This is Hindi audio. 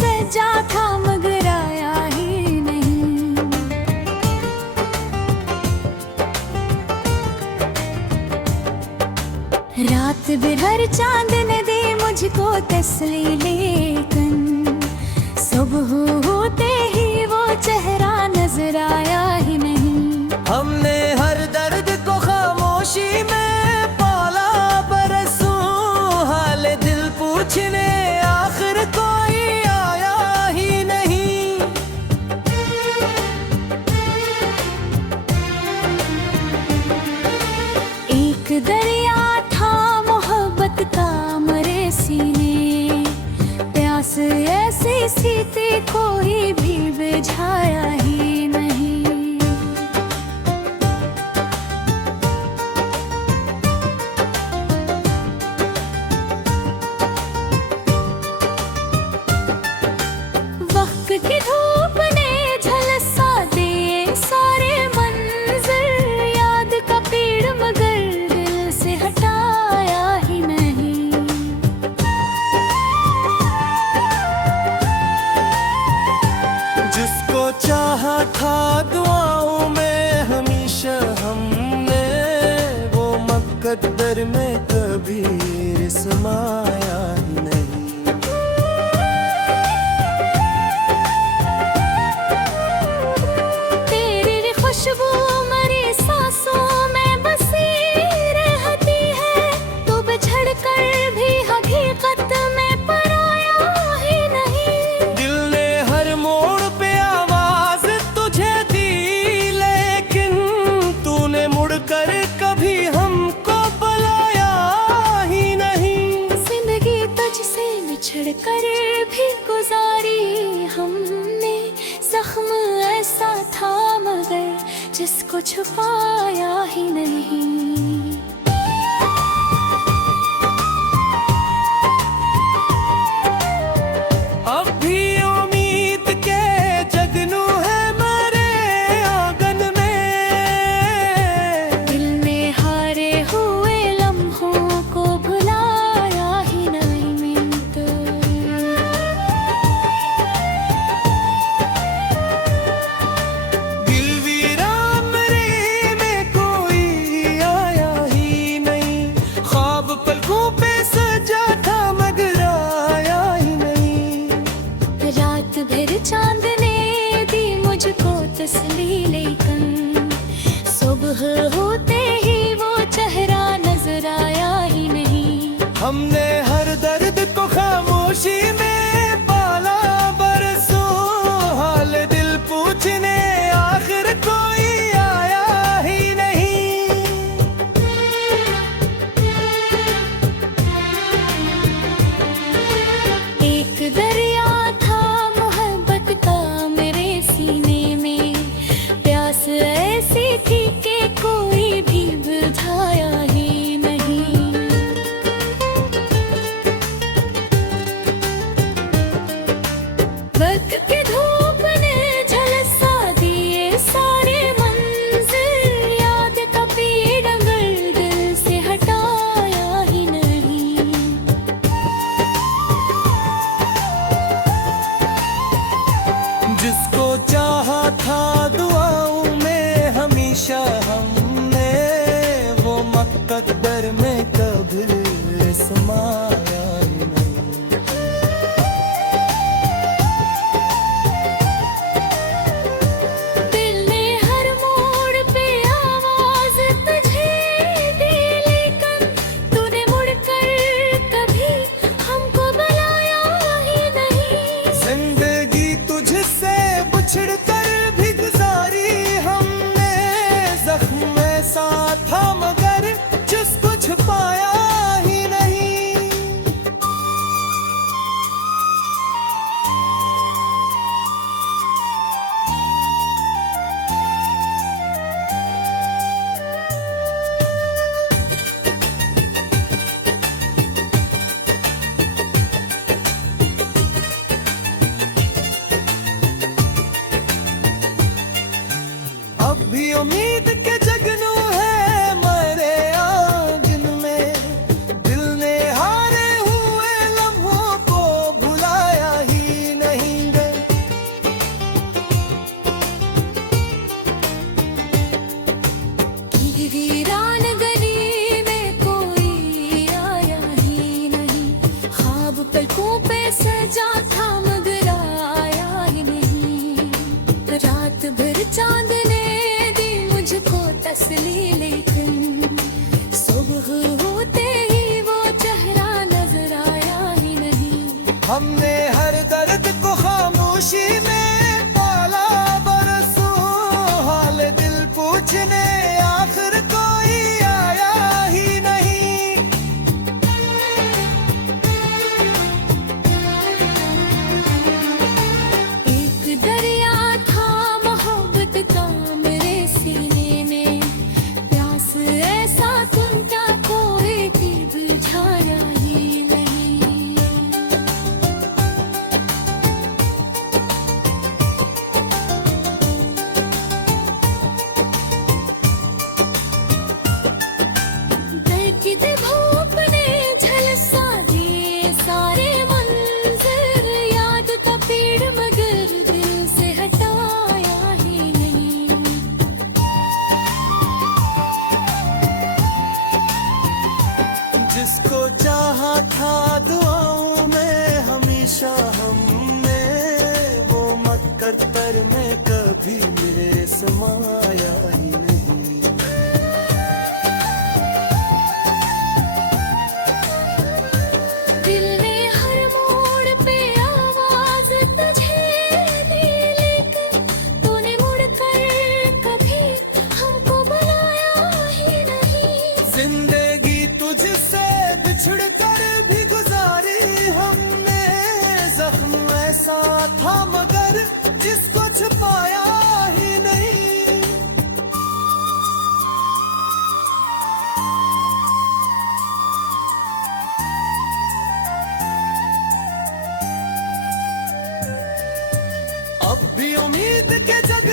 सजा था मगर आया ही नहीं। रात बिरहर चांद ने दी मुझको तसली, लेकिन सुबह होते ही वो चेहरा नजर आया ही नहीं। हमने हर दर्द को खामोशी में पाला, बरसों हाल दिल पूछने आखिर कोई आया ही नहीं। एक दरिया था मोहब्बत का मरे सीने, प्यास ऐसी सी थी कोई भी बुझाया ही नहीं। वक्त की धूप ने झलसा दिए सारे मंजर, याद का पेड़ मगर दिल से हटाया ही नहीं। जिसको चाहा था दुआओं में हमेशा हमने, वो मुकद्दर में कभी समाया ही नहीं। तेरी खुशबू मरी सांसों में बसी रहती है, तू बिछड़ कर भी हकीकत में पराया ही नहीं। दिल ने हर मोड़ पे आवाज तुझे दी, लेकिन तूने मुड़कर कभी हमको बुलाया ही नहीं। जिंदगी तुझसे बिछड़ कर भी गुजारी हमने, जख्म ऐसा था मगर जिसको छुपाया ही नहीं। अब भी उम्मीद के जगनू है मेरे आंगन में, दिल में हारे हुए लम्हों को भुलाया ही नहीं मिलता। दिल वीरान मेरे में कोई आया ही नहीं। ख्वाब पलकों पे सजा था मगर आया ही नहीं। रात भर चांद ने दी मुझको तसली, लेकिन सुबह होते ही वो चेहरा नजर आया ही नहीं। हमने हर दर्द को खामोशी में पाला, बरसों हाल दिल पूछने आखिर कोई आया ही नहीं। एक दरिया था मोहब्बत का मेरे सीने में, प्यास ऐसी थी कि कोई भी बुझाया ही नहीं। हमने हर दर्द को खामोशी में पाला बरसों, हाल दिल पूछने आखिर कोई आया ही नहीं। एक दरिया था मोहब्बत का मेरे सीने में, प्यास ऐसा तुम क्या कोई भी बुझाया ही नहीं। दर्द भूख ने झलसा दिए सारे मंजर, याद का पेड़ मगर दिल से हटाया ही नहीं। जिसको चाहा था दुआओं में हमेशा हमने, वो मकद्दर में कभी मेरे समाया ही नहीं। दिल ने हर मोड़ पे आवाज तुझे दी, लेकिन तूने मुड़कर कभी हमको बुलाया ही नहीं। जिंदगी तुझसे बिछड़ कर भी गुजारी हमने, जख्म ऐसा था मगर जिसको छुपाया ही नहीं। अब भी उम्मीद के जग